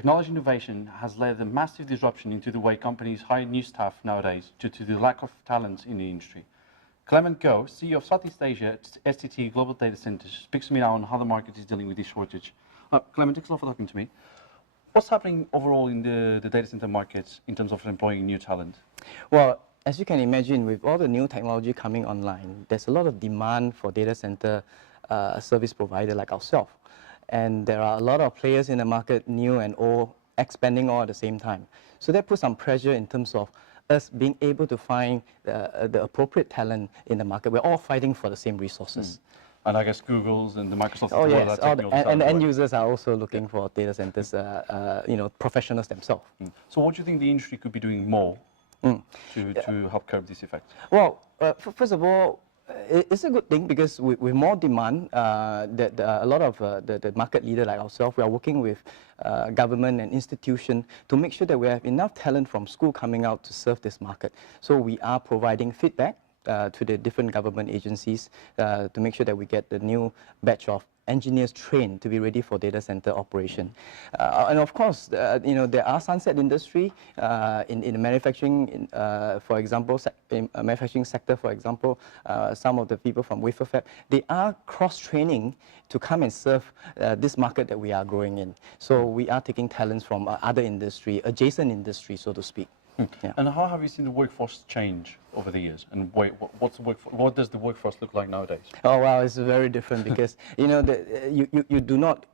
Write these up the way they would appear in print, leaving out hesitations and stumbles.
Technology innovation has led a massive disruption into the way companies hire new staff nowadays due to the lack of talent in the industry. Clement Goh, CEO of Southeast Asia at STT Global Data Centers, speaks to me now on how the market is dealing with this shortage. Clement, thanks a lot for talking to me. What's happening overall in the data center markets in terms of employing new talent? Well, as you can imagine, with all the new technology coming online, there's a lot of demand for data center service provider like ourselves. And there are a lot of players in the market, new and old, expanding all at the same time. So that puts some pressure in terms of us being able to find the appropriate talent in the market. We're all fighting for the same resources. And I guess Google's and the Microsoft oh, yes. And the end right? users are also looking for data centers, professionals themselves. So what do you think the industry could be doing more to help curb this effect? Well, first of all, it's a good thing because with more demand, a lot of the market leader like ourselves, we are working with government and institution to make sure that we have enough talent from school coming out to serve this market. So we are providing feedback to the different government agencies to make sure that we get the new batch of engineers trained to be ready for data center operation. And of course, there are sunset industry in the manufacturing, for example, in manufacturing sector, for example, some of the people from wafer fab, they are cross-training to come and serve this market that we are growing in. So we are taking talents from other industry, adjacent industry, so to speak. Yeah. And how have you seen the workforce change over the years? And what does the workforce look like nowadays? Oh, wow, it's very different because, you do not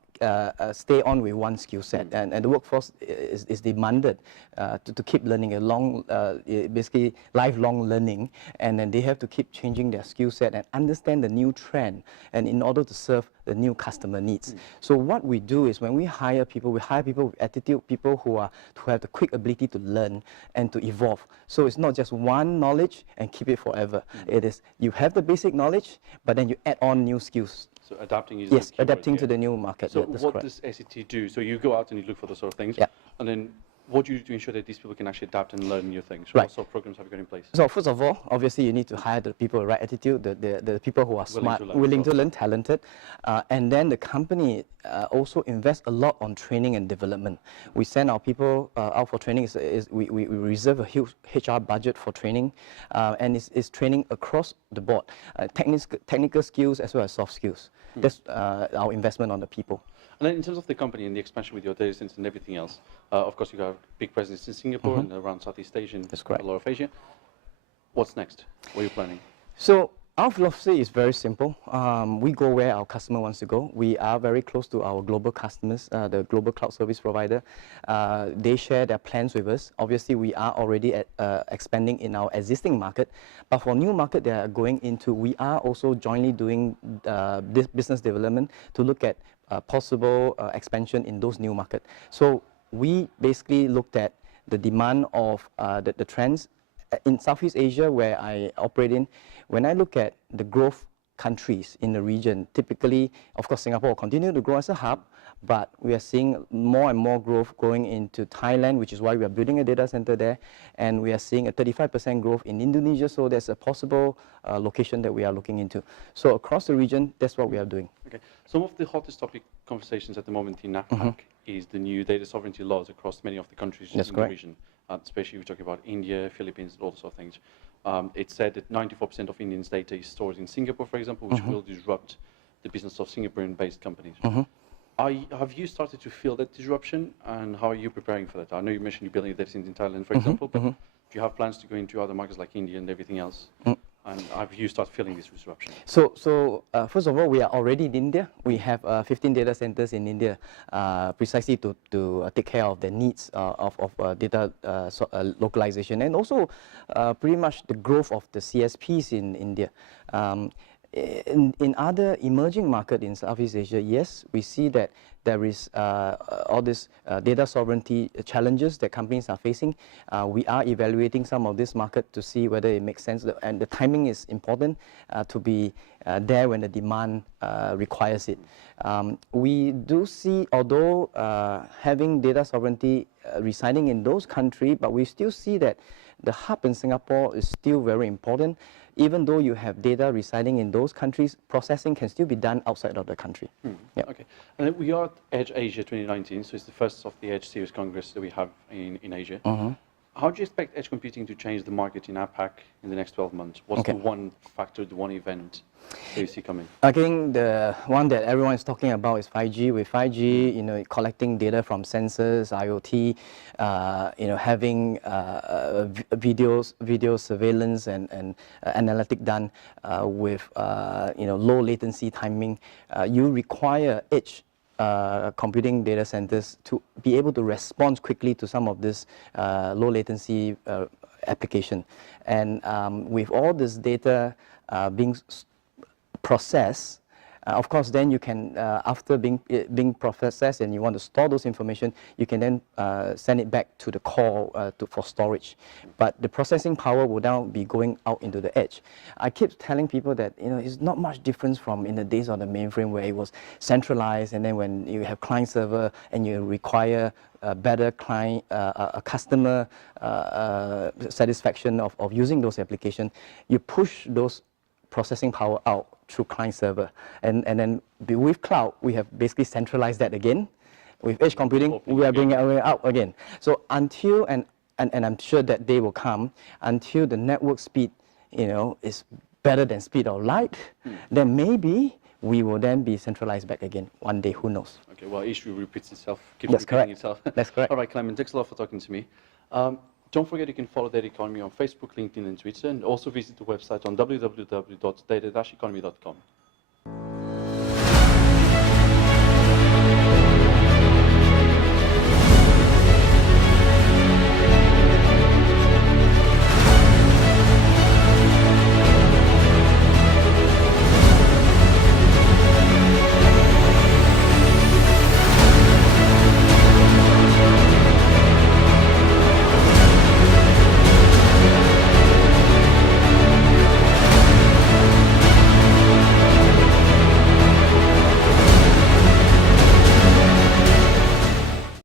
stay on with one skill set, and the workforce is demanded to keep learning basically lifelong learning, and then they have to keep changing their skill set and understand the new trend, and in order to serve the new customer needs. So what we do is when we hire people with attitude, people who have the quick ability to learn and to evolve. So it's not just one knowledge and keep it forever. It is you have the basic knowledge, but then you add on new skills. So adapting is yes, adapting to the new market. So what does STT do? So you go out and you look for those sort of things, and then what do you do to ensure that these people can actually adapt and learn new things? Right. What sort of programs have you got in place? So first of all, obviously you need to hire the people with the right attitude, the people who are smart, willing to learn, talented, and then the company also invests a lot on training and development. We send our people out for training. We reserve a huge HR budget for training, and it's training across the board, technical skills as well as soft skills. That's our investment on the people. And then in terms of the company and the expansion with your data centers and everything else, of course you have a big presence in Singapore and around Southeast Asia and a lot of Asia. What's next? What are you planning? So our philosophy is very simple. We go where our customer wants to go. We are very close to our global customers, the global cloud service provider. They share their plans with us. Obviously, we are already expanding in our existing market. But for new market they are going into, we are also jointly doing this business development to look at possible expansion in those new markets. So we basically looked at the demand of the trends in Southeast Asia, where I operate in. When I look at the growth countries in the region, typically, of course, Singapore will continue to grow as a hub, but we are seeing more and more growth going into Thailand, which is why we are building a data center there, and we are seeing a 35% growth in Indonesia, so there's a possible location that we are looking into. So across the region, that's what we are doing. Okay. Some of the hottest topic conversations at the moment in APAC is the new data sovereignty laws across many of the countries in the region, especially if we're talking about India, Philippines, and all those sort of things. It's said that 94% of Indians' data is stored in Singapore, for example, which will disrupt the business of Singaporean-based companies. Have you started to feel that disruption, and how are you preparing for that? I know you mentioned you're building data centers in Thailand, for example, but do you have plans to go into other markets like India and everything else? And have you started feeling this disruption? So first of all, we are already in India. We have 15 data centers in India, precisely to take care of the needs of data localization, and also pretty much the growth of the CSPs in India. In other emerging markets in Southeast Asia, yes, we see that there is all this data sovereignty challenges that companies are facing. We are evaluating some of this market to see whether it makes sense, and the timing is important to be there when the demand requires it. We do see, although having data sovereignty residing in those countries, but we still see that the hub in Singapore is still very important. even though you have data residing in those countries, processing can still be done outside of the country. Yep. Okay. And then we are at Edge Asia 2019, so it's the first of the Edge Series Congress that we have in Asia. How do you expect edge computing to change the market in APAC in the next 12 months? What's the one factor, the one event that you see coming? I think the one that everyone is talking about is 5G. With 5G, you know, collecting data from sensors, IoT, you know, having video surveillance and analytic done with you know, low latency timing, you require edge computing data centers to be able to respond quickly to some of this low latency application. And with all this data being processed, of course, then you can, after being processed and you want to store those information, you can then send it back to the core for storage. But the processing power will now be going out into the edge. I keep telling people that, you know, it's not much difference from in the days of the mainframe where it was centralized, and then when you have client server and you require a better client, customer satisfaction of using those applications, you push those processing power out through client server. And then with cloud, we have basically centralized that again. With edge computing, we are bringing it out again. So until, and I'm sure that day will come, until the network speed, you know, is better than speed of light, then maybe we will then be centralized back again one day, who knows. Okay, well, issue repeats itself, keeps repeating itself. That's correct. All right, Clement, thanks a lot for talking to me. Don't forget you can follow Data Economy on Facebook, LinkedIn, and Twitter, and also visit the website on www.data-economy.com.